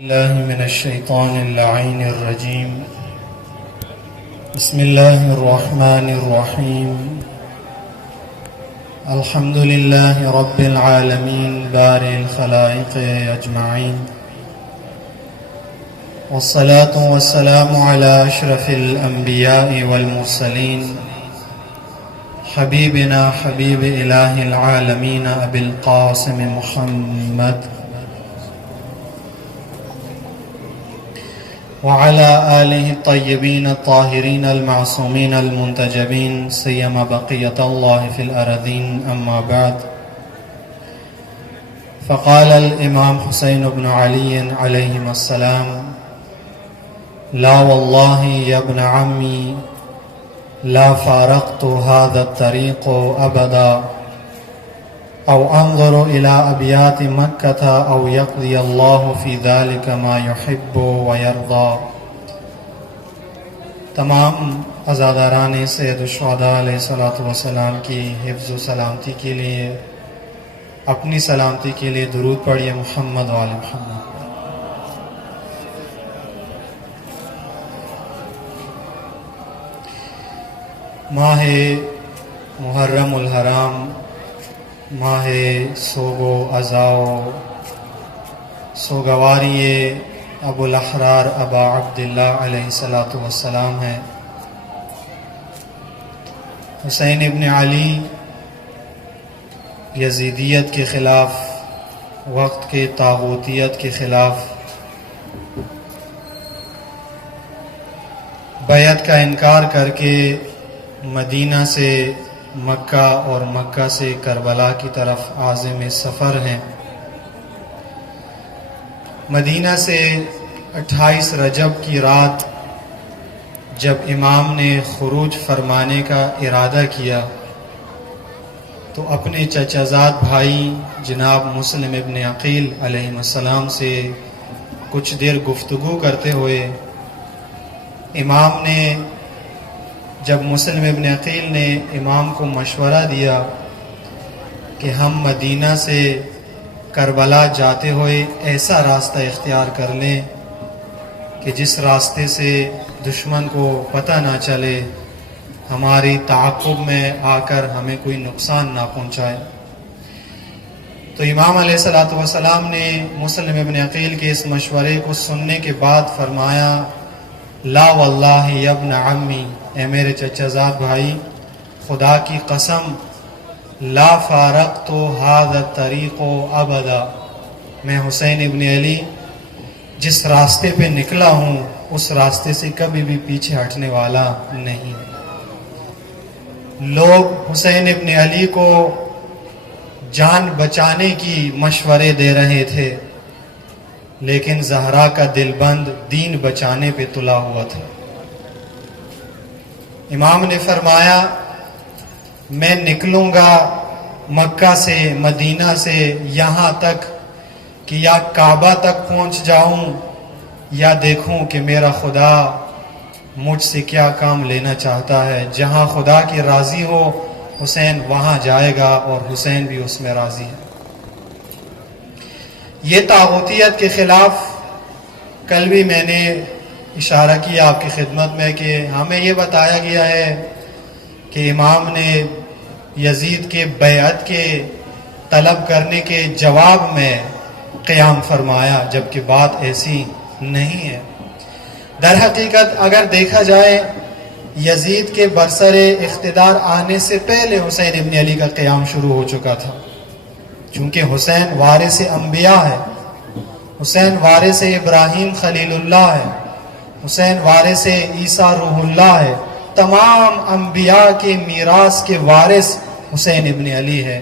الله من الشيطان اللعين الرجيم. بسم الله الرحمن الرحيم. الحمد لله رب العالمين بارئ الخلائق أجمعين، والصلاة والسلام على أشرف الأنبياء والمرسلين، حبيبنا حبيب إله العالمين أبي القاسم محمد وعلى آله الطيبين الطاهرين المعصومين المنتجبين، سيما بقية الله في الأرضين. أما بعد، فقال الإمام حسين بن علي عليهما السلام: لا والله يا ابن عمي لا فارقت هذا الطريق أبدا، أو أنظر إلى أبيات مكة أو يقضي الله في ذلك ما يحب ويرضى. تمام عزاداران سید الشہداء علیہ الصلوۃ والسلام کی حفظ و سلامتی کے لیے، اپنی سلامتی کے لیے درود پڑھیے محمد و آل محمد. ماہ محرم الحرام، ماہ سوگ و عزاء سوگواری ابو الاحرار ابا عبداللہ علیہ السلام ہے. حسین ابن علی یزیدیت کے خلاف، وقت کے طاغوتیت کے خلاف بیعت کا انکار کر کے مدینہ سے مکہ اور مکہ سے کربلا کی طرف عازم سفر ہیں. مدینہ سے 28 رجب کی رات جب امام نے خروج فرمانے کا ارادہ کیا تو اپنے چچا زاد بھائی جناب مسلم ابن عقیل علیہ السلام سے کچھ دیر گفتگو کرتے ہوئے امام نے، جب مسلم ابن عقیل نے امام کو مشورہ دیا کہ ہم مدینہ سے کربلا جاتے ہوئے ایسا راستہ اختیار کر لیں کہ جس راستے سے دشمن کو پتہ نہ چلے، ہماری تعاقب میں آ کر ہمیں کوئی نقصان نہ پہنچائے، تو امام علیہ السلام نے مسلم ابن عقیل کے اس مشورے کو سننے کے بعد فرمایا: لا واللہ یا ابن عمی، اے میرے چچا زاد بھائی، خدا کی قسم، لا فارقت هذا الطریق ابدا، میں حسین ابن علی جس راستے پہ نکلا ہوں اس راستے سے کبھی بھی پیچھے ہٹنے والا نہیں. لوگ حسین ابن علی کو جان بچانے کی مشورے دے رہے تھے، لیکن زہرا کا دل بند دین بچانے پہ تلا ہوا تھا. امام نے فرمایا: میں نکلوں گا مکہ سے، مدینہ سے، یہاں تک کہ یا کعبہ تک پہنچ جاؤں یا دیکھوں کہ میرا خدا مجھ سے کیا کام لینا چاہتا ہے. جہاں خدا کی راضی ہو حسین وہاں جائے گا، اور حسین بھی اس میں راضی ہے. یہ طاغوتیت کے خلاف کل بھی میں نے اشارہ کیا آپ کی خدمت میں کہ ہمیں یہ بتایا گیا ہے کہ امام نے یزید کے بیعت کے طلب کرنے کے جواب میں قیام فرمایا، جبکہ بات ایسی نہیں ہے. در حقیقت اگر دیکھا جائے، یزید کے برسر اقتدار آنے سے پہلے حسین ابن علی کا قیام شروع ہو چکا تھا، چونکہ حسین وارث انبیاء ہے، حسین وارث ابراہیم خلیل اللہ ہے، حسین وارث عیسیٰ روح اللہ ہے. تمام انبیاء کے میراث کے وارث حسین ابن علی ہے.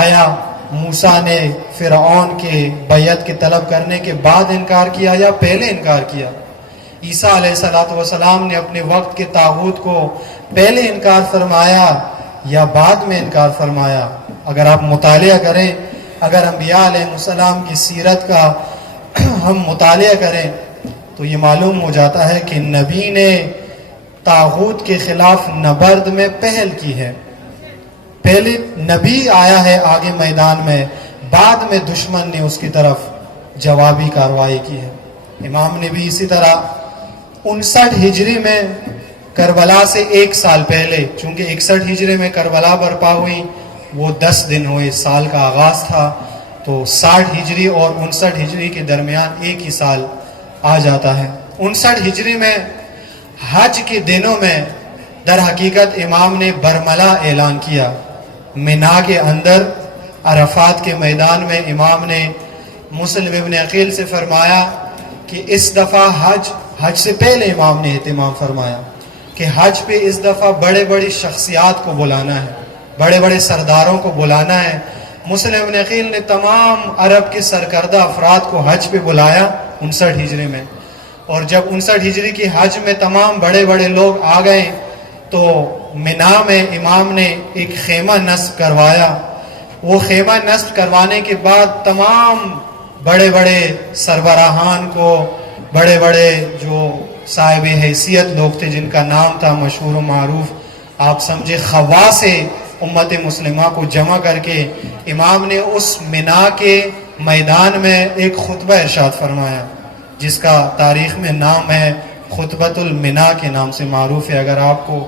آیا موسیٰ نے فرعون کے بیعت کے طلب کرنے کے بعد انکار کیا یا پہلے انکار کیا؟ عیسیٰ علیہ السلام نے اپنے وقت کے طاغوت کو پہلے انکار فرمایا یا بعد میں انکار فرمایا؟ اگر آپ مطالعہ کریں، اگر انبیاء علیہ السلام کی سیرت کا ہم مطالعہ کریں تو یہ معلوم ہو جاتا ہے کہ نبی نے طاغوت کے خلاف نبرد میں پہل کی ہے. پہلے نبی آیا ہے آگے میدان میں، بعد میں دشمن نے اس کی طرف جوابی کارروائی کی ہے. امام نے بھی اسی طرح 59 ہجری میں کربلا سے 1 سال پہلے، چونکہ 61 ہجری میں کربلا برپا ہوئی، وہ 10 دن ہوئے، سال کا آغاز تھا، تو 60 ہجری اور 59 ہجری کے درمیان ایک ہی سال آ جاتا ہے۔ 59 ہجری میں حج کے دنوں میں در حقیقت امام نے برملا اعلان کیا۔ منا کے اندر عرفات کے میدان میں امام نے مسلم ابن عقیل سے فرمایا کہ اس دفعہ حج سے پہلے امام نے اہتمام فرمایا کہ حج پہ اس دفعہ بڑے بڑی شخصیات کو بلانا ہے، بڑے بڑے سرداروں کو بلانا ہے۔ مسلم ابن عقیل نے تمام عرب کے سرکردہ افراد کو حج پہ بلایا 59 ہجری میں، اور جب 59 ہجری کی حج میں تمام بڑے بڑے لوگ آ گئے تو منا میں امام نے ایک خیمہ نصب کروایا۔ وہ خیمہ نصب کروانے کے بعد تمام بڑے بڑے سربراہان کو، بڑے بڑے جو صاحب حیثیت لوگ تھے جن کا نام تھا مشہور و معروف، آپ سمجھے خواص امت مسلمہ کو جمع کر کے امام نے اس منا کے میدان میں ایک خطبہ ارشاد فرمایا، جس کا تاریخ میں نام ہے خطبۃ المنا کے نام سے معروف ہے۔ اگر آپ کو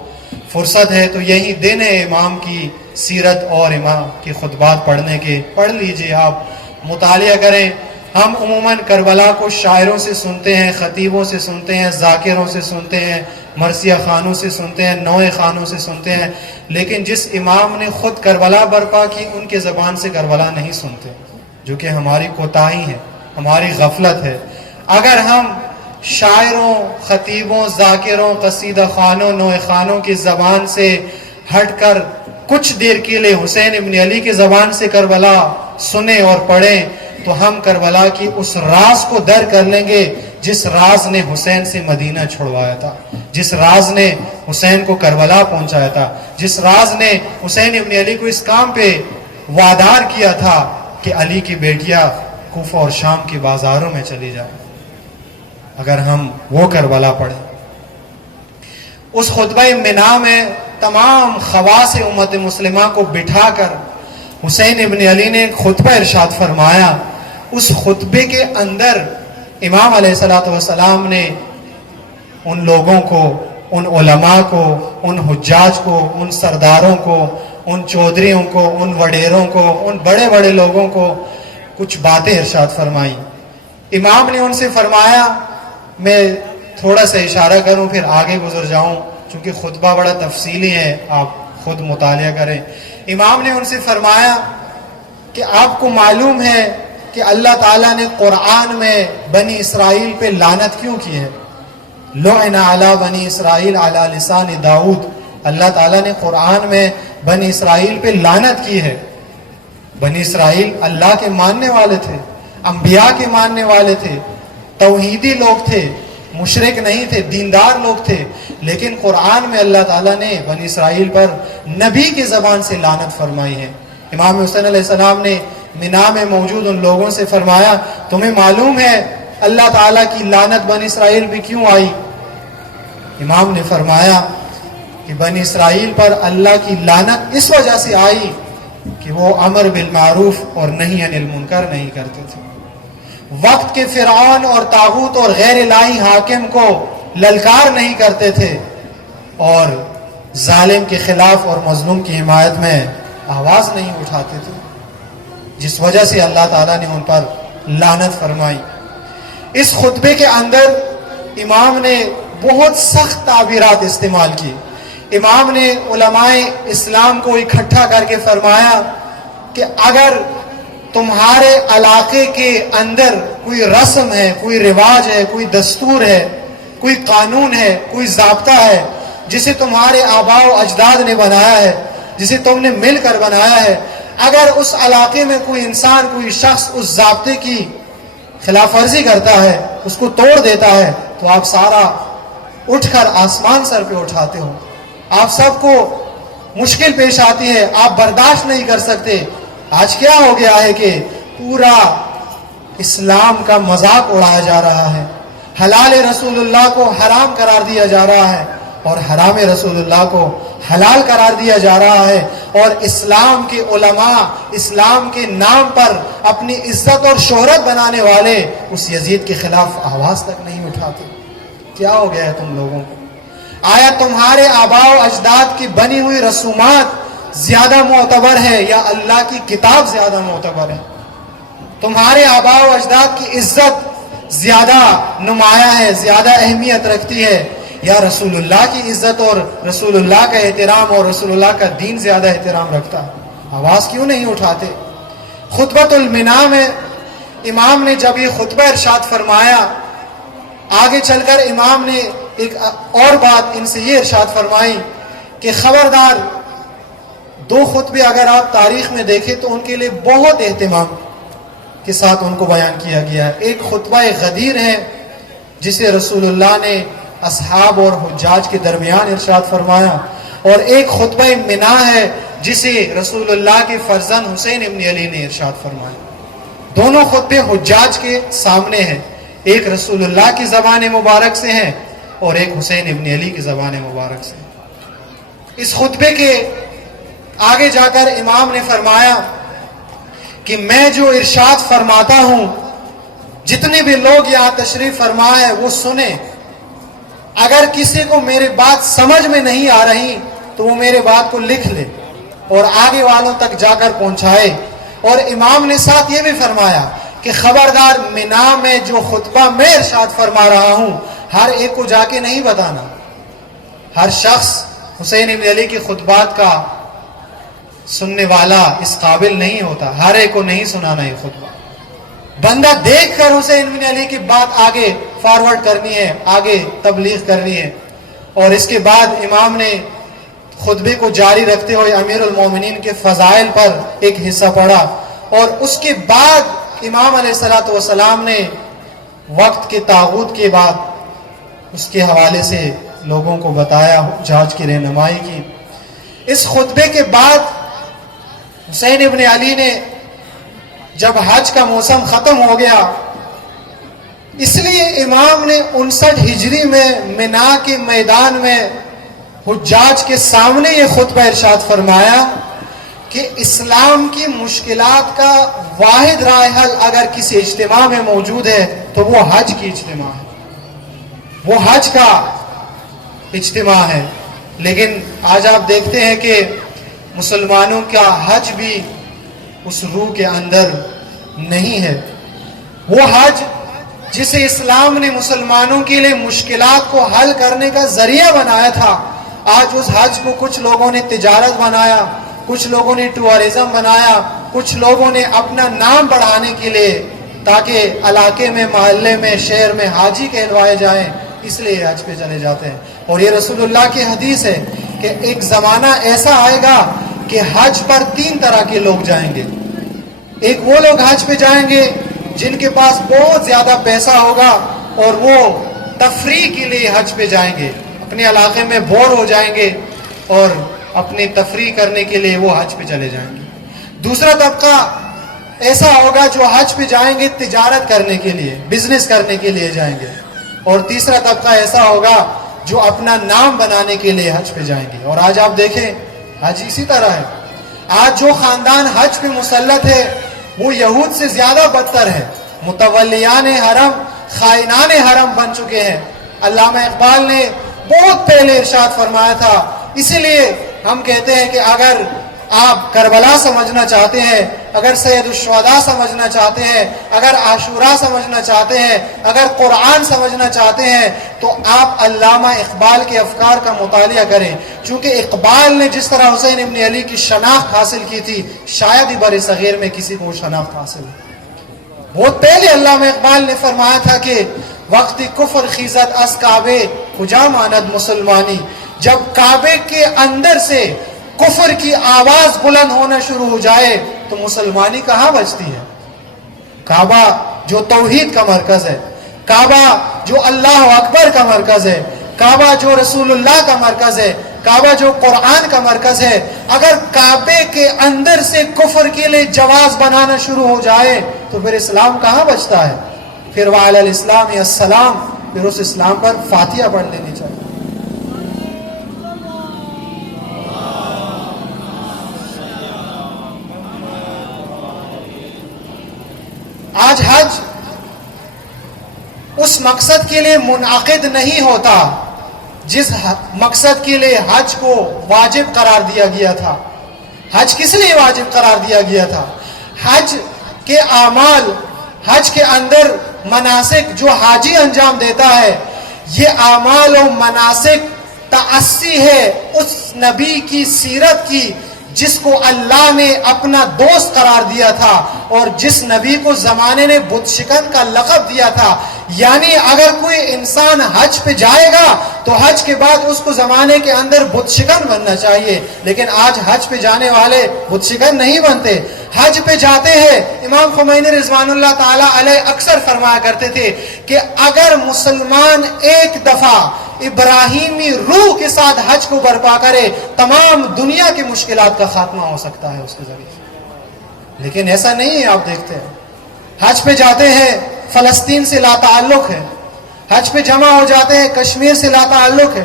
فرصت ہے تو یہی دن ہے امام کی سیرت اور امام کے خطبات پڑھنے کے، پڑھ لیجئے، آپ مطالعہ کریں۔ ہم عموماً کربلا کو شاعروں سے سنتے ہیں، خطیبوں سے سنتے ہیں، ذاکروں سے سنتے ہیں، مرثیہ خانوں سے سنتے ہیں، نوح خانوں سے سنتے ہیں، لیکن جس امام نے خود کربلا برپا کی ان کے زبان سے کربلا نہیں سنتے، جو کہ ہماری کوتاہی ہے، ہماری غفلت ہے۔ اگر ہم شاعروں، خطیبوں، ذاکروں، قصیدہ خانوں، نوح خانوں کی زبان سے ہٹ کر کچھ دیر کے لیے حسین ابن علی کی زبان سے کربلا سنیں اور پڑھیں تو ہم کربلا کی اس راز کو در کر لیں گے جس راز نے حسین سے مدینہ چھڑوایا تھا، جس راز نے حسین کو کربلا پہنچایا تھا، جس راز نے حسین ابن علی کو اس کام پہ وادار کیا تھا کہ علی کی بیٹیاں کوفہ اور شام کے بازاروں میں چلی جائیں۔ اگر ہم وہ کربلا پڑھیں، اس خطبہ منا میں تمام خواص امت مسلمہ کو بٹھا کر حسین ابن علی نے خطبہ ارشاد فرمایا۔ اس خطبے کے اندر امام علیہ السلام نے ان لوگوں کو، ان علماء کو، ان حجاج کو، ان سرداروں کو، ان چودھریوں کو، ان وڈیروں کو، ان بڑے بڑے لوگوں کو کچھ باتیں ارشاد فرمائیں۔ امام نے ان سے فرمایا، میں تھوڑا سا اشارہ کروں پھر آگے گزر جاؤں چونکہ خطبہ بڑا تفصیلی ہے، آپ خود مطالعہ کریں۔ امام نے ان سے فرمایا کہ آپ کو معلوم ہے کہ اللہ تعالیٰ نے قرآن میں بنی اسرائیل پہ لعنت کیوں کی ہے؟ لعن علی بنی اسرائیل علی لسان داؤد، اللہ تعالیٰ نے قرآن میں بنی اسرائیل پہ لعنت کی ہے۔ بنی اسرائیل اللہ کے ماننے والے تھے، انبیاء کے ماننے والے تھے، توحیدی لوگ تھے، مشرک نہیں تھے، دیندار لوگ تھے، لیکن قرآن میں اللہ تعالیٰ نے بنی اسرائیل پر نبی کی زبان سے لعنت فرمائی ہے۔ امام حسین علیہ السلام نے منا میں موجود ان لوگوں سے فرمایا، تمہیں معلوم ہے اللہ تعالیٰ کی لعنت بنی اسرائیل بھی کیوں آئی؟ امام نے فرمایا کہ بنی اسرائیل پر اللہ کی لعنت اس وجہ سے آئی کہ وہ امر بالمعروف اور نہی عن المنکر نہیں کرتے تھے، وقت کے فرعون اور طاغوت اور غیر الہی حاکم کو للکار نہیں کرتے تھے، اور ظالم کے خلاف اور مظلوم کی حمایت میں آواز نہیں اٹھاتے تھے، جس وجہ سے اللہ تعالیٰ نے ان پر لعنت فرمائی۔ اس خطبے کے اندر امام نے بہت سخت تعبیرات استعمال کی۔ امام نے علماء اسلام کو اکٹھا کر کے فرمایا کہ اگر تمہارے علاقے کے اندر کوئی رسم ہے، کوئی رواج ہے، کوئی دستور ہے، کوئی قانون ہے، کوئی ضابطہ ہے جسے تمہارے آباء و اجداد نے بنایا ہے، جسے تم نے مل کر بنایا ہے، اگر اس علاقے میں کوئی انسان، کوئی شخص اس ضابطے کی خلاف ورزی کرتا ہے، اس کو توڑ دیتا ہے، تو آپ سارا اٹھ کر آسمان سر پہ اٹھاتے ہو، آپ سب کو مشکل پیش آتی ہے، آپ برداشت نہیں کر سکتے۔ آج کیا ہو گیا ہے کہ پورا اسلام کا مذاق اڑایا جا رہا ہے، حلال رسول اللہ کو حرام قرار دیا جا رہا ہے، اور حرام رسول اللہ کو حلال قرار دیا جا رہا ہے، اور اسلام کے علماء اسلام کے نام پر اپنی عزت اور شہرت بنانے والے اس یزید کے خلاف آواز تک نہیں اٹھاتے۔ کیا ہو گیا ہے تم لوگوں کو؟ آیا تمہارے آباء و اجداد کی بنی ہوئی رسومات زیادہ معتبر ہے یا اللہ کی کتاب زیادہ معتبر ہے؟ تمہارے آباء و اجداد کی عزت زیادہ نمایاں ہے، زیادہ اہمیت رکھتی ہے، یا رسول اللہ کی عزت اور رسول اللہ کا احترام اور رسول اللہ کا دین زیادہ احترام رکھتا ہے؟ آواز کیوں نہیں اٹھاتے؟ خطبۃ المناع میں امام نے جب یہ خطبہ ارشاد فرمایا، آگے چل کر امام نے ایک اور بات ان سے یہ ارشاد فرمائی کہ خبردار، دو خطبے اگر آپ تاریخ میں دیکھیں تو ان کے لیے بہت اہتمام کے ساتھ ان کو بیان کیا گیا ہے۔ ایک خطبہ غدیر ہے جسے رسول اللہ نے اصحاب اور حجاج کے درمیان ارشاد فرمایا، اور ایک خطبہ مناع ہے جسے رسول اللہ کے فرزند حسین ابن علی نے ارشاد فرمایا۔ دونوں خطبے حجاج کے سامنے ہیں، ایک رسول اللہ کی زبان مبارک سے ہیں اور ایک حسین ابن علی کی زبان مبارک سے۔ اس خطبے کے آگے جا کر امام نے فرمایا کہ میں جو ارشاد فرماتا ہوں، جتنے بھی لوگ یہاں تشریف فرما ہے وہ سنیں، اگر کسی کو میری بات سمجھ میں نہیں آ رہی تو وہ میرے بات کو لکھ لے اور آگے والوں تک جا کر پہنچائے۔ اور امام نے ساتھ یہ بھی فرمایا کہ خبردار، مناع میں جو خطبہ میں ارشاد فرما رہا ہوں ہر ایک کو جا کے نہیں بتانا۔ ہر شخص حسین ابن علی کی خطبات کا سننے والا اس قابل نہیں ہوتا، ہر ایک کو نہیں سنانا یہ خطبہ۔ بندہ دیکھ کر حسین بن علی کی بات آگے فارورڈ کرنی ہے، آگے تبلیغ کرنی ہے۔ اور اس کے بعد امام نے خطبے کو جاری رکھتے ہوئے امیر المومنین کے فضائل پر ایک حصہ پڑھا، اور اس کے بعد امام علیہ الصلوۃ والسلام نے وقت کے طاغوت کے بعد اس کے حوالے سے لوگوں کو بتایا، حجاج کی رہنمائی کی۔ اس خطبے کے بعد حسین ابن علی نے جب حج کا موسم ختم ہو گیا، اس لیے امام نے 59 ہجری میں مناع کے میدان میں حجاج کے سامنے یہ خطبہ ارشاد فرمایا کہ اسلام کی مشکلات کا واحد رائے حل اگر کسی اجتماع میں موجود ہے تو وہ حج کی اجتماع ہے، وہ حج کا اجتماع ہے۔ لیکن آج آپ دیکھتے ہیں کہ مسلمانوں کا حج بھی اس روح کے اندر نہیں ہے۔ وہ حج جسے اسلام نے مسلمانوں کے لیے مشکلات کو حل کرنے کا ذریعہ بنایا تھا، آج اس حج کو کچھ لوگوں نے تجارت بنایا، کچھ لوگوں نے ٹورزم بنایا، کچھ لوگوں نے اپنا نام بڑھانے کے لیے تاکہ علاقے میں، محلے میں، شہر میں حاجی کہلوائے جائیں، اس لیے حج پہ چلے جاتے ہیں۔ اور یہ رسول اللہ کی حدیث ہے کہ ایک زمانہ ایسا آئے گا کہ حج پر 3 طرح کے لوگ جائیں گے۔ ایک وہ لوگ حج پہ جائیں گے جن کے پاس بہت زیادہ پیسہ ہوگا اور وہ تفریح کے لیے حج پہ جائیں گے، اپنے علاقے میں بور ہو جائیں گے اور اپنی تفریح کرنے کے لیے وہ حج پہ چلے جائیں گے۔ دوسرا طبقہ ایسا ہوگا جو حج پہ جائیں گے تجارت کرنے کے لیے، بزنس کرنے کے لیے جائیں گے، اور تیسرا طبقہ ایسا ہوگا جو اپنا نام بنانے کے لیے حج پہ جائیں گے۔ اور آج آپ دیکھیں حج اسی طرح ہے۔ آج جو خاندان حج پہ مسلط ہے وہ یہود سے زیادہ بدتر ہے، متولیان حرم، خائنان حرم بن چکے ہیں۔ علامہ اقبال نے بہت پہلے ارشاد فرمایا تھا، اسی لیے ہم کہتے ہیں کہ اگر آپ کربلا سمجھنا چاہتے ہیں، اگر سید الشہداء سمجھنا چاہتے ہیں، اگر عاشوراء سمجھنا چاہتے ہیں، اگر قرآن سمجھنا چاہتے ہیں تو آپ علامہ اقبال کے افکار کا مطالعہ کریں، چونکہ اقبال نے جس طرح حسین ابن علی کی شناخت حاصل کی تھی شاید ہی بر صغیر میں کسی کو شناخت حاصل ہے۔ بہت پہلے علامہ اقبال نے فرمایا تھا کہ وقت کفر خیزت از کعبے کجا ماند مسلمانی، جب کعبے کے اندر سے کفر کی آواز بلند ہونا شروع ہو جائے تو مسلمانی کہاں بچتی ہے؟ کعبہ جو توحید کا مرکز ہے، کعبہ جو اللہ اکبر کا مرکز ہے، کعبہ جو رسول اللہ کا مرکز ہے، کعبہ جو قرآن کا مرکز ہے، اگر کعبے کے اندر سے کفر کے لیے جواز بنانا شروع ہو جائے تو پھر اسلام کہاں بچتا ہے؟ پھر وعلی الاسلام السلام، پھر اس اسلام پر فاتحہ پڑھ لینی چاہیے۔ مقصد کے لیے منعقد نہیں ہوتا جس مقصد کے لیے حج کو واجب قرار دیا گیا تھا. حج کس لیے واجب قرار دیا گیا تھا؟ حج کے اعمال، حج کے اندر مناسک جو حاجی انجام دیتا ہے، یہ اعمال و مناسک تأسی ہے اس نبی کی سیرت کی جس کو اللہ نے اپنا دوست قرار دیا تھا اور جس نبی کو زمانے نے بت شکن کا لقب دیا تھا. یعنی اگر کوئی انسان حج پہ جائے گا تو حج کے بعد اس کو زمانے کے اندر بت شکن بننا چاہیے، لیکن آج حج پہ جانے والے بت شکن نہیں بنتے. حج پہ جاتے ہیں. امام خمینی رضوان اللہ تعالی علیہ اکثر فرمایا کرتے تھے کہ اگر مسلمان ایک دفعہ ابراہیمی روح کے ساتھ حج کو برپا کرے، تمام دنیا کی مشکلات کا خاتمہ ہو سکتا ہے اس کے ذریعے. لیکن ایسا نہیں ہے. آپ دیکھتے ہیں حج پہ جاتے ہیں، فلسطین سے لا تعلق ہے. حج پہ جمع ہو جاتے ہیں، کشمیر سے لا تعلق ہے.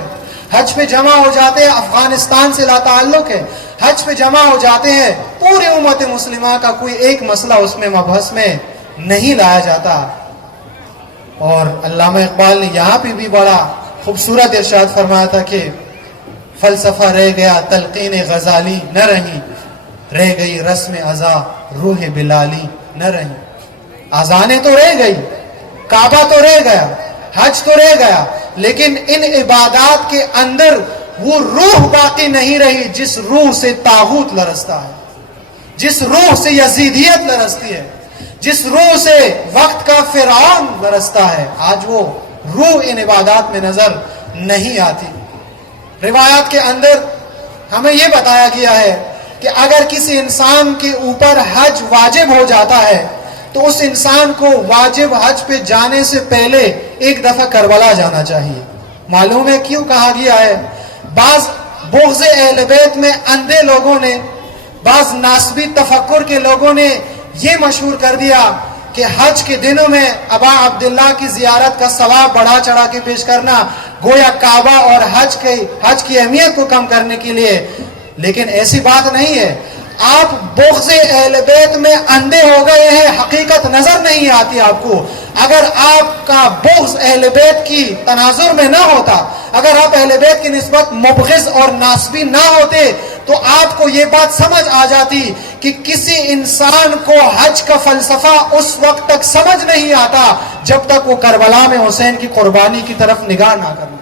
حج پہ جمع ہو جاتے ہیں، افغانستان سے لا تعلق ہے. حج پہ جمع ہو جاتے ہیں، پوری امت مسلمہ کا کوئی ایک مسئلہ اس میں مبحث میں نہیں لایا جاتا. اور علامہ اقبال نے یہاں پہ بھی بڑا خوبصورت ارشاد فرمایا تھا کہ فلسفہ رہ گیا تلقین غزالی نہ رہی، رہ گئی رسم ازا روح بلالی نہ رہی. اذانیں تو رہ گئی، کعبہ تو رہ گیا، حج تو رہ گیا، لیکن ان عبادات کے اندر وہ روح باقی نہیں رہی جس روح سے طاغوت لرزتا ہے، جس روح سے یزیدیت لرزتی ہے، جس روح سے وقت کا فرعون لرزتا ہے. آج وہ روح ان عبادات میں نظر نہیں آتی. روایات کے اندر ہمیں یہ بتایا گیا ہے کہ اگر کسی انسان کے اوپر حج واجب ہو جاتا ہے تو اس انسان کو واجب حج پہ جانے سے پہلے ایک دفعہ کربلا جانا چاہیے. معلوم ہے کیوں کہا گیا ہے؟ بعض بغض اہل بیت میں اندھے لوگوں نے، بعض ناسبی تفکر کے لوگوں نے یہ مشہور کر دیا کہ حج کے دنوں میں ابا عبداللہ کی زیارت کا ثواب بڑھا چڑھا کے پیش کرنا گویا کعبہ اور حج کی اہمیت کو کم کرنے کے لیے. لیکن ایسی بات نہیں ہے. آپ بغض اہل بیت میں اندھے ہو گئے ہیں، حقیقت نظر نہیں آتی آپ کو. اگر آپ کا بغض اہل بیت کی تناظر میں نہ ہوتا، اگر آپ اہل بیت کی نسبت مبغض اور ناسبی نہ ہوتے تو آپ کو یہ بات سمجھ آ جاتی کہ کسی انسان کو حج کا فلسفہ اس وقت تک سمجھ نہیں آتا جب تک وہ کربلا میں حسین کی قربانی کی طرف نگاہ نہ کرے.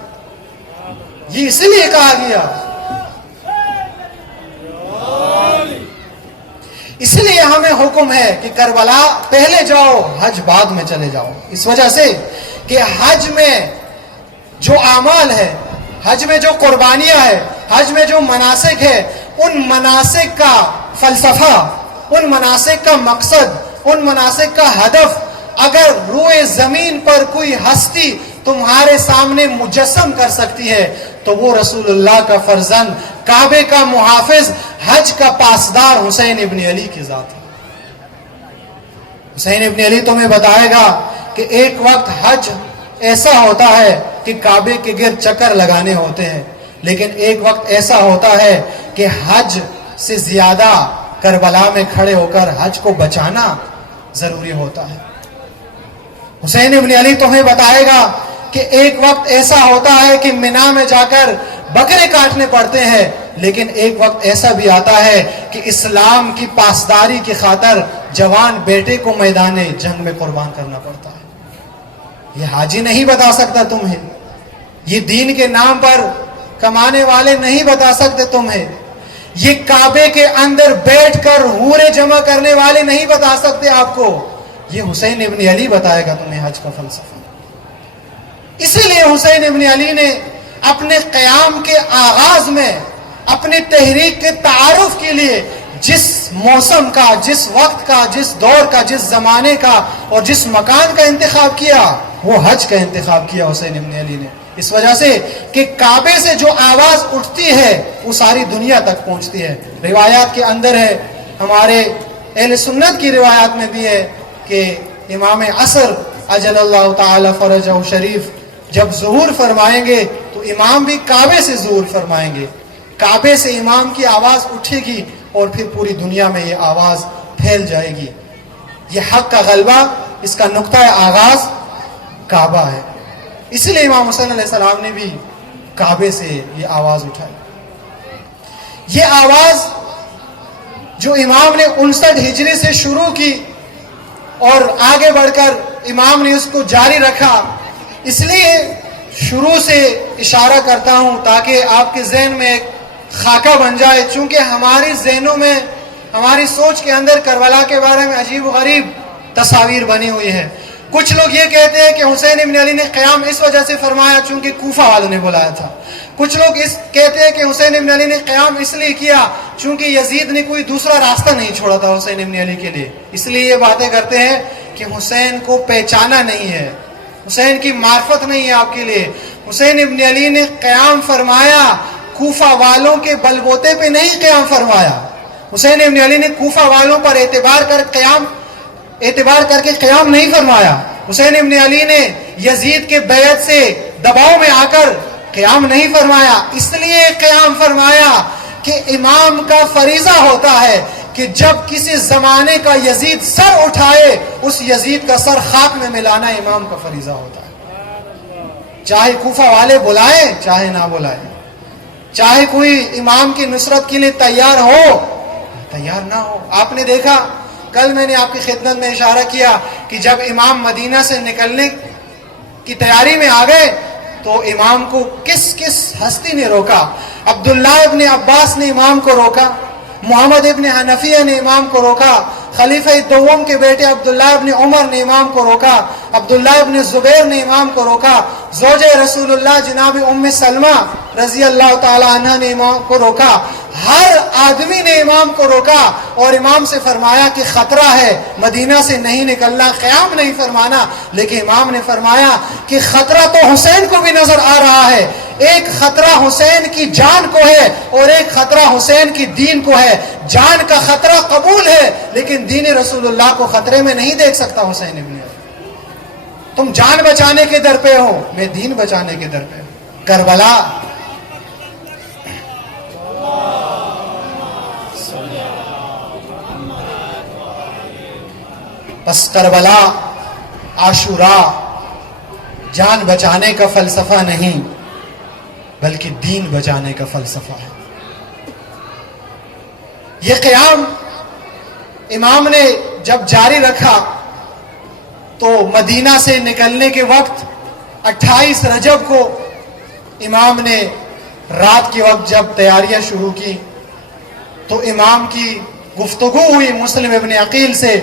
یہ اسی لیے کہا گیا، اس لیے ہمیں حکم ہے کہ کربلا پہلے جاؤ، حج بعد میں چلے جاؤ. اس وجہ سے کہ حج میں جو اعمال ہے، حج میں جو قربانیاں ہے، حج میں جو مناسک ہے، ان مناسک کا فلسفہ، ان مناسک کا مقصد، ان مناسک کا ہدف اگر روئے زمین پر کوئی ہستی تمہارے سامنے مجسم کر سکتی ہے تو وہ رسول اللہ کا فرزند، کعبے کا محافظ، حج کا پاسدار حسین ابن علی کی ذات ہے. حسین ابن علی تمہیں بتائے گا کہ ایک وقت حج ایسا ہوتا ہے کہ کعبے کے گرد چکر لگانے ہوتے ہیں، لیکن ایک وقت ایسا ہوتا ہے کہ حج سے زیادہ کربلا میں کھڑے ہو کر حج کو بچانا ضروری ہوتا ہے. حسین ابن علی تمہیں بتائے گا کہ ایک وقت ایسا ہوتا ہے کہ مینا میں جا کر بکرے کاٹنے پڑتے ہیں، لیکن ایک وقت ایسا بھی آتا ہے کہ اسلام کی پاسداری کی خاطر جوان بیٹے کو میدان جنگ میں قربان کرنا پڑتا ہے. یہ حاجی نہیں بتا سکتا تمہیں، یہ دین کے نام پر کمانے والے نہیں بتا سکتے تمہیں، یہ کعبے کے اندر بیٹھ کر حوریں جمع کرنے والے نہیں بتا سکتے آپ کو. یہ حسین ابن علی بتائے گا تمہیں حج کا فلسفہ. اسی لیے حسین ابن علی نے اپنے قیام کے آغاز میں اپنی تحریک کے تعارف کے لیے جس موسم کا، جس وقت کا، جس دور کا، جس زمانے کا اور جس مکان کا انتخاب کیا وہ حج کا انتخاب کیا حسین ابن علی نے. اس وجہ سے کہ کعبے سے جو آواز اٹھتی ہے وہ ساری دنیا تک پہنچتی ہے. روایات کے اندر ہے، ہمارے اہل سنت کی روایات میں بھی ہے کہ امام عصر اجل اللہ تعالی فرجہ شریف جب ظہور فرمائیں گے تو امام بھی کعبے سے ظہور فرمائیں گے. کعبے سے امام کی آواز اٹھے گی اور پھر پوری دنیا میں یہ آواز پھیل جائے گی. یہ حق کا غلبہ، اس کا نقطہ آغاز کعبہ ہے. اس لیے امام حسین علیہ السلام نے بھی کعبے سے یہ آواز اٹھائی. یہ آواز جو امام نے 59 ہجری سے شروع کی اور آگے بڑھ کر امام نے اس کو جاری رکھا. اس لیے شروع سے اشارہ کرتا ہوں تاکہ آپ کے ذہن میں ایک خاکہ بن جائے، چونکہ ہماری ذہنوں میں، ہماری سوچ کے اندر کربلا کے بارے میں عجیب و غریب تصاویر بنی ہوئی ہے. کچھ لوگ یہ کہتے ہیں کہ حسین ابن علی نے قیام اس وجہ سے فرمایا چونکہ کوفہ والوں نے بلایا تھا. کچھ لوگ کہتے ہیں کہ حسین ابن علی نے قیام اس لیے کیا چونکہ یزید نے کوئی دوسرا راستہ نہیں چھوڑا تھا حسین ابن علی کے لیے. اس لیے یہ باتیں کرتے ہیں کہ حسین کو پہچانا نہیں ہے، حسین کی معرفت نہیں ہے آپ کے لیے. حسین ابن علی نے قیام فرمایا، کوفہ والوں کے بلبوتے پہ نہیں قیام فرمایا. حسین ابن علی نے کوفہ والوں پر اعتبار کر کے قیام نہیں فرمایا. حسین ابن علی نے یزید کے بیعت سے دباؤ میں آ کر قیام نہیں فرمایا. اس لیے قیام فرمایا کہ امام کا فریضہ ہوتا ہے کہ جب کسی زمانے کا یزید سر اٹھائے اس یزید کا سر خاک میں ملانا امام کا فریضہ ہوتا ہے. چاہے کوفہ والے بلائیں چاہے نہ بلائیں، چاہے کوئی امام کی نصرت کے لیے تیار ہو تیار نہ ہو. آپ نے دیکھا، کل میں نے آپ کی خدمت میں اشارہ کیا کہ جب امام مدینہ سے نکلنے کی تیاری میں آ گئے تو امام کو کس ہستی نے روکا؟ عبداللہ ابن عباس نے امام کو روکا، محمد ابن حنفیہ نے امام کو روکا، خلیفہ دوم کے بیٹے عبداللہ ابن عمر نے امام کو روکا، عبداللہ ابن زبیر نے امام کو روکا، زوج رسول اللہ جناب ام سلمہ رضی اللہ تعالی عنہ نے امام کو روکا. ہر آدمی نے امام کو روکا اور امام سے فرمایا کہ خطرہ ہے، مدینہ سے نہیں نکلنا، قیام نہیں فرمانا. لیکن امام نے فرمایا کہ خطرہ تو حسین کو بھی نظر آ رہا ہے. ایک خطرہ حسین کی جان کو ہے اور ایک خطرہ حسین کی دین کو ہے. جان کا خطرہ قبول ہے لیکن دین رسول اللہ کو خطرے میں نہیں دیکھ سکتا حسین ابن علی. تم جان بچانے کے در پہ ہو، میں دین بچانے کے در پہ ہوں. کربلا بس کربلا، عاشورہ جان بچانے کا فلسفہ نہیں بلکہ دین بچانے کا فلسفہ ہے. یہ قیام امام نے جب جاری رکھا تو مدینہ سے نکلنے کے وقت 28 رجب کو امام نے رات کے وقت جب تیاریاں شروع کی تو امام کی گفتگو ہوئی مسلم ابن عقیل سے.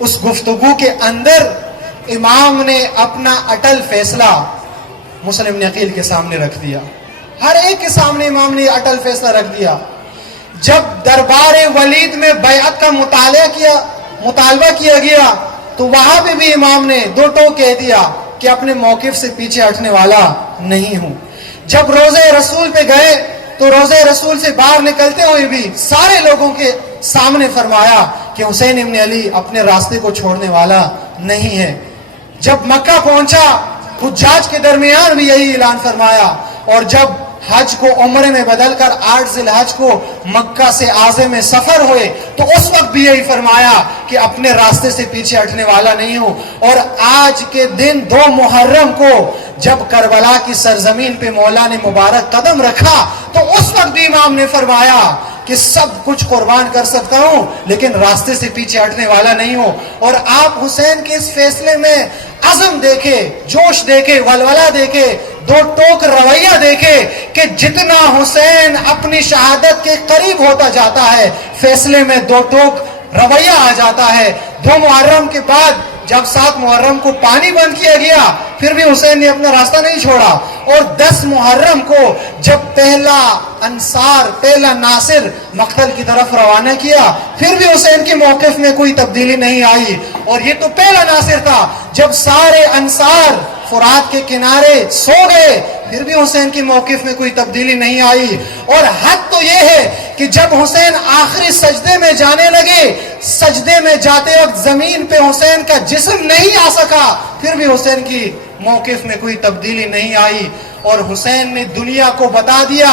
اس گفتگو کے اندر امام نے اپنا اٹل فیصلہ مسلم ابن عقیل کے سامنے رکھ دیا. ہر ایک کے سامنے امام نے اٹل فیصلہ رکھ دیا. جب دربار ولید میں بیعت کا مطالبہ کیا گیا تو وہاں پہ بھی امام نے دو ٹوک کہہ دیا کہ اپنے موقف سے پیچھے ہٹنے والا نہیں ہوں. جب روضہ رسول پہ گئے تو روضہ رسول سے باہر نکلتے ہوئے بھی سارے لوگوں کے سامنے فرمایا کہ حسین ابن علی اپنے راستے کو چھوڑنے والا نہیں ہے. جب مکہ پہنچا حجاج کے درمیان بھی یہی اعلان فرمایا، اور جب حج کو عمرے میں بدل کر 8 ذی الحج کو مکہ سے عازم سفر ہوئے تو اس وقت بھی یہی فرمایا کہ اپنے راستے سے پیچھے ہٹنے والا نہیں ہوں. اور آج کے دن 2 محرم کو جب کربلا کی سرزمین پہ مولا نے مبارک قدم رکھا تو اس وقت بھی امام نے فرمایا کہ سب کچھ قربان کر سکتا ہوں لیکن راستے سے پیچھے ہٹنے والا نہیں ہوں. اور آپ حسین کے اس فیصلے میں عزم دیکھے، جوش دیکھے، ولولہ دیکھے، 2 ٹوک رویہ دیکھے کہ جتنا حسین اپنی شہادت کے قریب ہوتا جاتا ہے فیصلے میں 2 ٹوک رویہ آ جاتا ہے. 2 محرم کے بعد جب 7 محرم کو پانی بند کیا گیا پھر بھی حسین نے اپنا راستہ نہیں چھوڑا، اور 10 محرم کو جب پہلا ناصر مقتل کی طرف روانہ کیا پھر بھی حسین کے موقف میں کوئی تبدیلی نہیں آئی. اور یہ تو پہلا ناصر تھا. جب سارے انصار فرات کے کنارے سو گئے پھر بھی حسین کے موقف میں کوئی تبدیلی نہیں آئی. اور حد تو یہ ہے کہ جب حسین آخری سجدے میں جانے لگے، سجدے میں جاتے وقت زمین پہ حسین کا جسم نہیں آ سکا پھر بھی حسین کی موقف میں کوئی تبدیلی نہیں آئی. اور حسین نے دنیا کو بتا دیا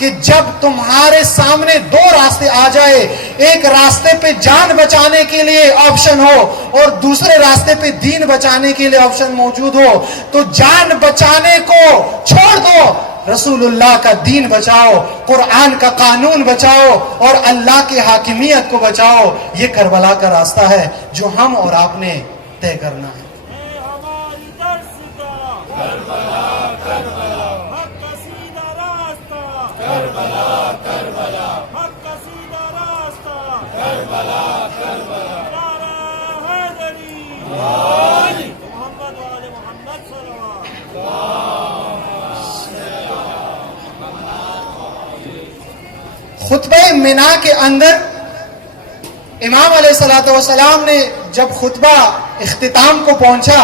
کہ جب تمہارے سامنے دو راستے آ جائے، ایک راستے پہ جان بچانے کے لیے آپشن ہو اور دوسرے راستے پہ دین بچانے کے لیے آپشن موجود ہو، تو جان بچانے کو چھوڑ دو، رسول اللہ کا دین بچاؤ، قرآن کا قانون بچاؤ اور اللہ کی حاکمیت کو بچاؤ۔ یہ کربلا کا راستہ ہے جو ہم اور آپ نے طے کرنا ہے۔ خطبہ منا کے اندر امام علیہ الصلوۃ والسلام نے جب خطبہ اختتام کو پہنچا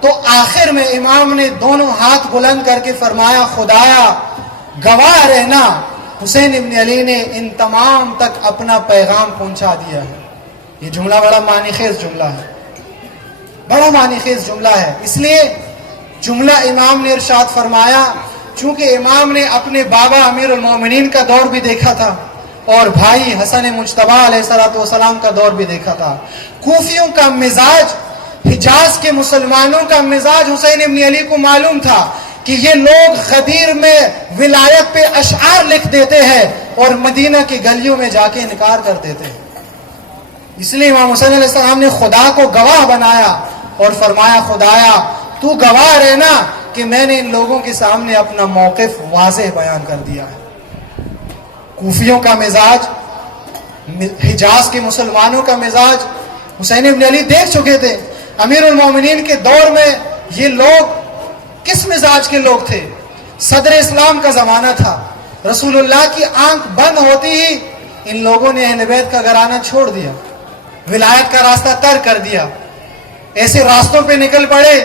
تو آخر میں امام نے دونوں ہاتھ بلند کر کے فرمایا، خدایا گواہ رہنا حسین ابن علی نے ان تمام تک اپنا پیغام پہنچا دیا ہے۔ یہ جملہ بڑا معنی خیز جملہ ہے، بڑا معنی خیز جملہ ہے۔ اس لیے جملہ امام نے ارشاد فرمایا، چونکہ امام نے اپنے بابا امیر المومنین کا دور بھی دیکھا تھا اور بھائی حسن مجتبی علیہ السلام کا دور بھی دیکھا تھا۔ کوفیوں کا مزاج، حجاز کے مسلمانوں کا مزاج حسین ابن علی کو معلوم تھا کہ یہ لوگ غدیر میں ولایت پہ اشعار لکھ دیتے ہیں اور مدینہ کی گلیوں میں جا کے انکار کر دیتے ہیں۔ اس لیے امام حسین علیہ السلام نے خدا کو گواہ بنایا اور فرمایا، خدایا تو گواہ رہنا کہ میں نے ان لوگوں کے سامنے اپنا موقف واضح بیان کر دیا ہے۔ کوفیوں کا مزاج، حجاز کے مسلمانوں کا مزاج حسین ابن علی دیکھ چکے تھے۔ امیر المومنین کے دور میں یہ لوگ کس مزاج کے لوگ تھے؟ صدر اسلام کا زمانہ تھا، رسول اللہ کی آنکھ بند ہوتی ہی ان لوگوں نے اہل بیت کا گھرانہ چھوڑ دیا، ولایت کا راستہ ترک کر دیا، ایسے راستوں پہ نکل پڑے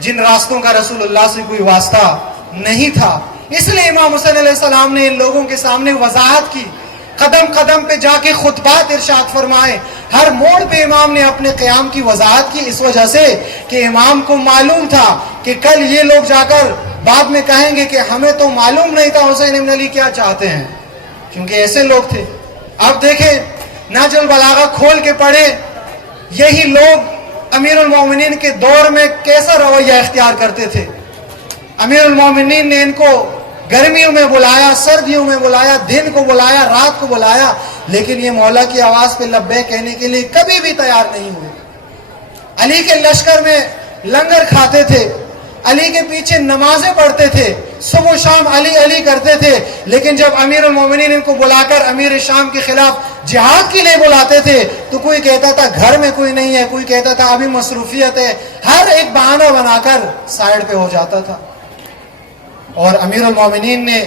جن راستوں کا رسول اللہ سے کوئی واسطہ نہیں تھا۔ اس لیے امام حسین علیہ السلام نے ان لوگوں کے سامنے وضاحت کی، قدم قدم پہ جا کے خطبات ارشاد فرمائے، ہر موڑ پہ امام نے اپنے قیام کی وضاحت کی، اس وجہ سے کہ امام کو معلوم تھا کہ کل یہ لوگ جا کر بعد میں کہیں گے کہ ہمیں تو معلوم نہیں تھا حسین ابن علی کیا چاہتے ہیں، کیونکہ ایسے لوگ تھے۔ اب دیکھیں نہج البلاغہ کھول کے پڑھے، یہی لوگ امیر المومنین کے دور میں کیسا رویہ اختیار کرتے تھے۔ امیر المومنین نے ان کو گرمیوں میں بلایا، سردیوں میں بلایا، دن کو بلایا، رات کو بلایا، لیکن یہ مولا کی آواز پہ لبیک کہنے کے لیے کبھی بھی تیار نہیں ہوئے۔ علی کے لشکر میں لنگر کھاتے تھے، علی کے پیچھے نمازیں پڑھتے تھے، صبح و شام علی علی کرتے تھے، لیکن جب امیر المومنین ان کو بلا کر امیر شام کے خلاف جہاد کے لیے بلاتے تھے تو کوئی کہتا تھا گھر میں کوئی نہیں ہے، کوئی کہتا تھا ابھی مصروفیت ہے، ہر ایک بہانہ بنا کر سائڈ پہ ہو جاتا تھا۔ اور امیر المومنین نے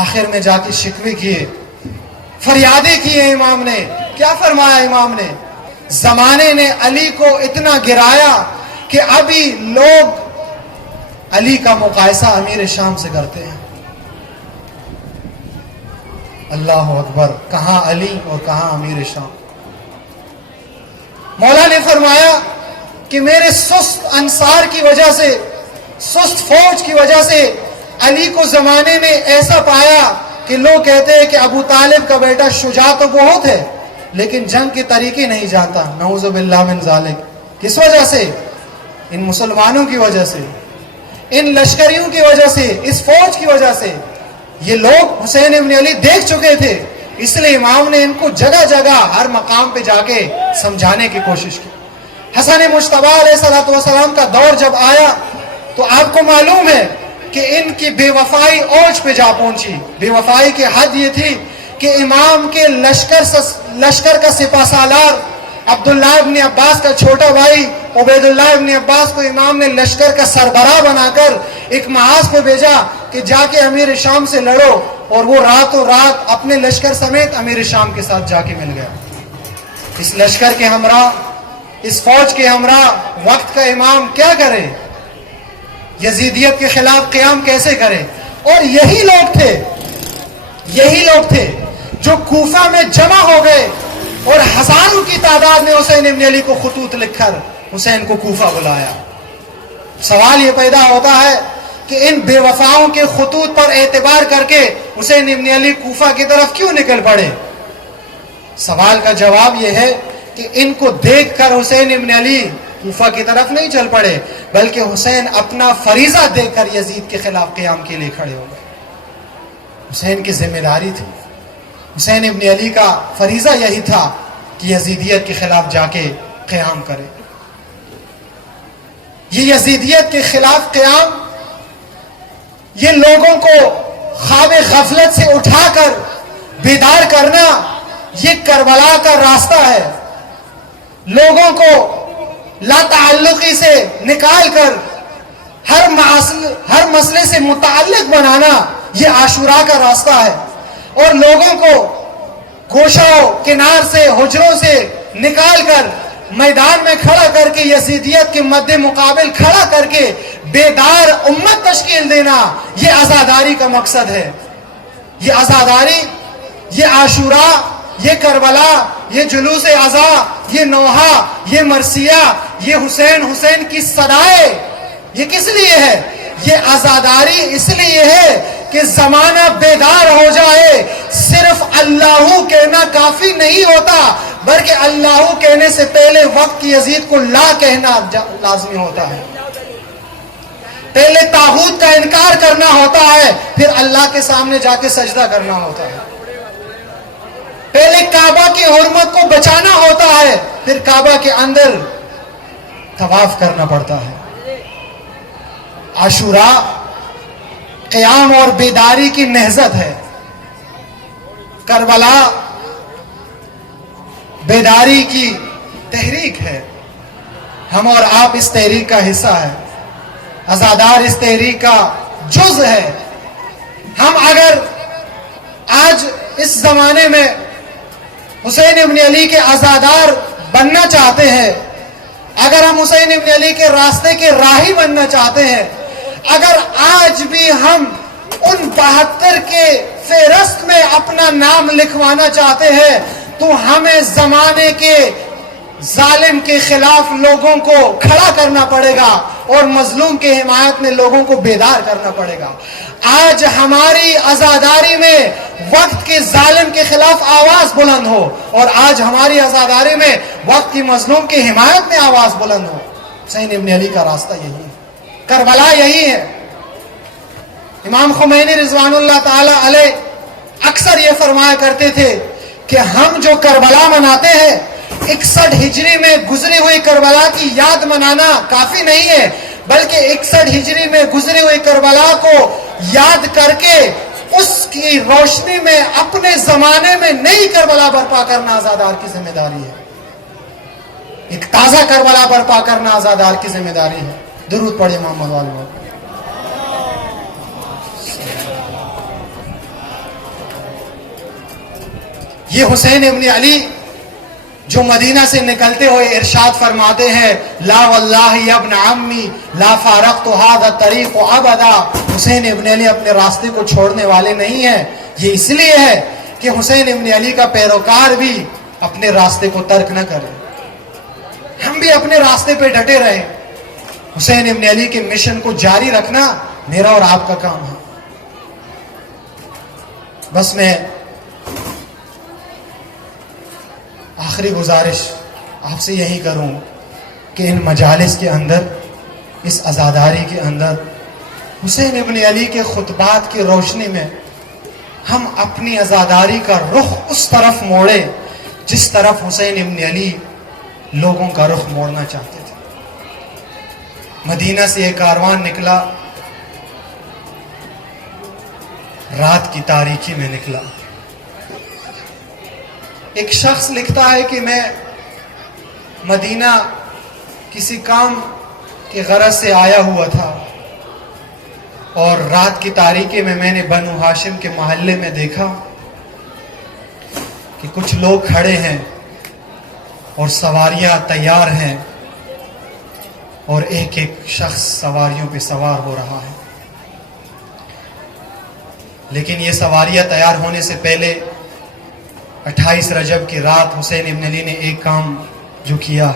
آخر میں جا کے شکوے کیے، فریادیں کی ہیں امام نے۔ کیا فرمایا امام نے؟ زمانے نے علی کو اتنا گرایا کہ ابھی لوگ علی کا مقایسہ امیر شام سے کرتے ہیں۔ اللہ اکبر، کہاں علی اور کہاں امیر شام۔ مولا نے فرمایا کہ میرے سست انصار کی وجہ سے، سست فوج کی وجہ سے علی کو زمانے میں ایسا پایا کہ لوگ کہتے ہیں کہ ابو طالب کا بیٹا شجاع تو بہت ہے لیکن جنگ کے طریقے نہیں جانتا، نعوذ باللہ من ذالک۔ کس وجہ سے؟ ان مسلمانوں کی وجہ سے، ان لشکریوں کی وجہ سے، اس فوج کی وجہ سے۔ یہ لوگ حسین ابن علی دیکھ چکے تھے، اس لیے امام نے ان کو جگہ جگہ ہر مقام پہ جا کے سمجھانے کی کوشش کی۔ حسن مجتبی علیہ السلام کا دور جب آیا تو آپ کو معلوم ہے کہ ان کی بے وفائی اوج پہ جا پہنچی۔ بے وفائی کی حد یہ تھی کہ امام کے لشکر کا سپہ سالار عبداللہ ابن عباس کا چھوٹا بھائی عبید اللہ ابن عباس کو امام نے لشکر کا سربراہ بنا کر ایک محاذ پہ بھیجا کہ جا کے امیر شام سے لڑو، اور وہ راتوں رات اپنے لشکر سمیت امیر شام کے ساتھ جا کے مل گیا۔ اس لشکر کے ہمراہ، اس فوج کے ہمراہ وقت کا امام کیا کرے؟ یزیدیت کے خلاف قیام کیسے کرے؟ اور یہی لوگ تھے جو کوفہ میں جمع ہو گئے اور ہزاروں کی تعداد میں حسین ابن علی کو خطوط لکھ کر حسین کو کوفہ بلایا۔ سوال یہ پیدا ہوتا ہے کہ ان بے وفاؤں کے خطوط پر اعتبار کر کے حسین ابن علی کوفہ کی طرف کیوں نکل پڑے؟ سوال کا جواب یہ ہے کہ ان کو دیکھ کر حسین ابن علی کوفہ کی طرف نہیں چل پڑے، بلکہ حسین اپنا فریضہ دے کر یزید کے خلاف قیام کے لیے کھڑے ہو گئے۔ حسین کی ذمہ داری تھی، حسین ابن علی کا فریضہ یہی تھا کہ یزیدیت کے خلاف جا کے قیام کرے۔ یہ یزیدیت کے خلاف قیام، یہ لوگوں کو خواب غفلت سے اٹھا کر بیدار کرنا، یہ کربلا کا راستہ ہے۔ لوگوں کو لا تعلقی سے نکال کر ہر مسئلے سے متعلق بنانا، یہ عاشورہ کا راستہ ہے۔ اور لوگوں کو گوشوں کنار سے حجروں سے نکال کر میدان میں کھڑا کر کے یزیدیت کے مد مقابل کھڑا کر کے بیدار امت تشکیل دینا، یہ عزاداری کا مقصد ہے۔ یہ عزاداری، یہ عاشورہ، یہ کربلا، یہ جلوس عزا، یہ نوحہ، یہ مرثیہ، یہ حسین کی صدائے، یہ کس لیے ہے؟ یہ عزاداری اس لیے ہے کہ زمانہ بیدار ہو جائے۔ صرف اللہ کہنا کافی نہیں ہوتا، بلکہ اللہ کہنے سے پہلے وقت کی یزید کو لا کہنا لازمی ہوتا ہے۔ پہلے طاغوت کا انکار کرنا ہوتا ہے، پھر اللہ کے سامنے جا کے سجدہ کرنا ہوتا ہے۔ پہلے کعبہ کی حرمت کو بچانا ہوتا ہے، پھر کعبہ کے اندر طواف کرنا پڑتا ہے۔ عاشورہ قیام اور بیداری کی نہضت ہے، کربلا بیداری کی تحریک ہے۔ ہم اور آپ اس تحریک کا حصہ ہے، عزادار اس تحریک کا جز ہے۔ ہم اگر آج اس زمانے میں حسین ابن علی کے عزادار بننا چاہتے ہیں، اگر ہم حسین ابن علی کے راستے کے راہی بننا چاہتے ہیں، اگر آج بھی ہم ان 72 کے فہرست میں اپنا نام لکھوانا چاہتے ہیں، تو ہمیں زمانے کے ظالم کے خلاف لوگوں کو کھڑا کرنا پڑے گا اور مظلوم کے حمایت میں لوگوں کو بیدار کرنا پڑے گا۔ آج ہماری عزاداری میں وقت کے ظالم کے خلاف آواز بلند ہو، اور آج ہماری عزاداری میں وقت کی مظلوم کی حمایت میں آواز بلند ہو۔ حسین ابن علی کا راستہ یہی ہے، کربلا یہی ہے۔ امام خمینی رضوان اللہ تعالی علیہ اکثر یہ فرمایا کرتے تھے کہ ہم جو کربلا مناتے ہیں، 61 ہجری میں گزری ہوئی کربلا کی یاد منانا کافی نہیں ہے، بلکہ 61 ہجری میں گزری ہوئی کربلا کو یاد کر کے اس کی روشنی میں اپنے زمانے میں نئی کربلا برپا کرنا عزادار کی ذمہ داری ہے۔ ایک تازہ کربلا برپا کرنا عزادار کی ذمہ داری ہے۔ درود پڑھے محمد والے۔ یہ حسین ابن علی جو مدینہ سے نکلتے ہوئے ارشاد فرماتے ہیں، لا واللہ یا ابن عمی لا فارقت هذا الطریق ابدا۔ حسین ابن علی اپنے راستے کو چھوڑنے والے نہیں ہیں۔ یہ اس لیے ہے کہ حسین ابن علی کا پیروکار بھی اپنے راستے کو ترک نہ کرے، ہم بھی اپنے راستے پہ ڈٹے رہیں۔ حسین ابن علی کے مشن کو جاری رکھنا میرا اور آپ کا کام ہے۔ بس میں آخری گزارش آپ سے یہی کروں کہ ان مجالس کے اندر، اس عزاداری کے اندر، حسین ابن علی کے خطبات کی روشنی میں ہم اپنی عزاداری کا رخ اس طرف موڑے جس طرف حسین ابن علی لوگوں کا رخ موڑنا چاہتے تھے۔ مدینہ سے ایک کاروان نکلا، رات کی تاریکی میں نکلا۔ ایک شخص لکھتا ہے کہ میں مدینہ کسی کام کی غرض سے آیا ہوا تھا، اور رات کی تاریکی میں میں نے بنو ہاشم کے محلے میں دیکھا کہ کچھ لوگ کھڑے ہیں اور سواریاں تیار ہیں، اور ایک ایک شخص سواریوں پہ سوار ہو رہا ہے۔ لیکن یہ سواریاں تیار ہونے سے پہلے 28 رجب کی رات حسین ابن علی نے ایک کام جو کیا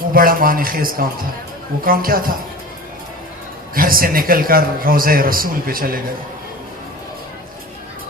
وہ بڑا معنی خیز کام تھا۔ وہ کام کیا تھا؟ گھر سے نکل کر روضہ رسول پہ چلے گئے۔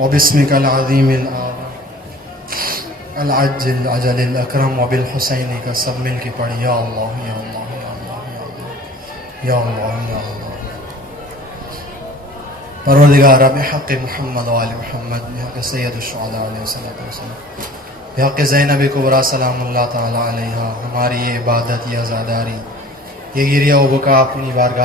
وباسمك العظيم الأعظم العج الأجل الأكرم وبالحسين کا سب مل کے پڑھ یا اللہ یا اللہ یا اللہ یا اللہ یا اللہ یا اللہ. پروردگارہ بحق محمد و آل محمد، بحق سید الشہداء علیہ السلام، بحق زینب کبریٰ سلام اللہ تعالی علیہ، ہماری یہ عبادت، یہ عزاداری، یہ گریہ و بکا اپنی بارگاہ